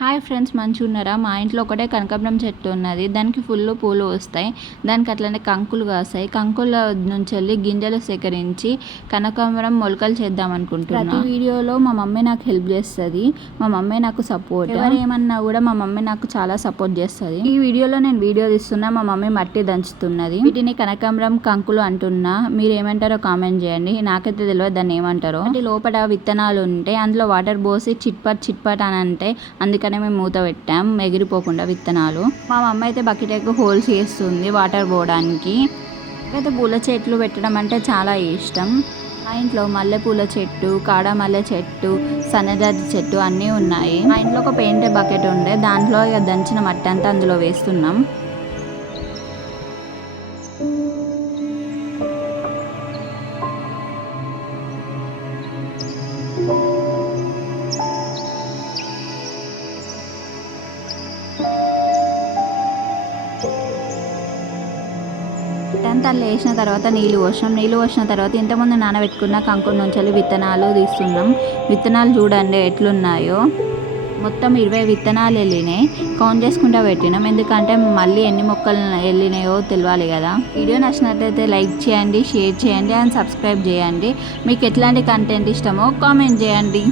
Hi friends, మంచిగా ఉన్నారా? మా ఇంట్లో ఒకటే కనకాంబరం చెట్టు ఉన్నది. దానికి ఫుల్ పూలు వస్తాయి. దానికి అట్లనే కంకులు కాస్తాయి. కంకుల నుంచి వెళ్ళి గింజలు సేకరించి కనకాంబరం మొలకలు చేద్దాం అనుకుంటున్నాను. ప్రతి వీడియోలో మా మమ్మీ నాకు హెల్ప్ చేస్తుంది. మా మమ్మీ నాకు సపోర్ట్. ఎవరేమన్నా కూడా మా మమ్మీ నాకు చాలా సపోర్ట్ చేస్తుంది. ఈ వీడియోలో నేను వీడియో తీస్తున్నా, మా మమ్మీ మట్టి దంచుతున్నది. వీటిని కనకాంబరం కంకులు అంటున్నా. మీరు ఏమంటారో కామెంట్ చేయండి. నాకైతే తెలియదు దాన్ని ఏమంటారో. అంటే లోపల విత్తనాలు ఉంటే అందులో వాటర్ పోసి చిట్పట్ అని అంటే అందుకని మేము మూత పెట్టాం ఎగిరిపోకుండా విత్తనాలు. మా మమ్మ అయితే బకెట్ ఎక్కువ హోల్స్ చేస్తుంది వాటర్ పోవడానికి. అయితే పూల చెట్లు పెట్టడం అంటే చాలా ఇష్టం. మా ఇంట్లో మల్లెపూల చెట్టు, కాడ మల్లె చెట్టు, సన్నజాజి చెట్టు అన్నీ ఉన్నాయి. మా ఇంట్లో ఒక పెయింట్ బకెట్ ఉండే, దాంట్లో ఇక దంచిన మట్టి అంతా అందులో వేస్తున్నాం. అంతా వేసిన తర్వాత నీళ్ళు పోసిన తర్వాత ఇంతకుముందు నానబెట్టుకున్న కంకుల నుంచి విత్తనాలు తీస్తున్నాం. విత్తనాలు చూడండి ఎట్లున్నాయో. మొత్తం 20 విత్తనాలు వెళ్ళినాయి. కౌంట్ చేసుకుంటూ పెట్టినాం, ఎందుకంటే మళ్ళీ ఎన్ని మొక్కలు వెళ్ళినాయో తెలియాలి కదా. వీడియో నచ్చినట్లయితే లైక్ చేయండి, షేర్ చేయండి అండ్ సబ్స్క్రైబ్ చేయండి. మీకు ఎట్లాంటి కంటెంట్ ఇష్టమో కామెంట్ చేయండి.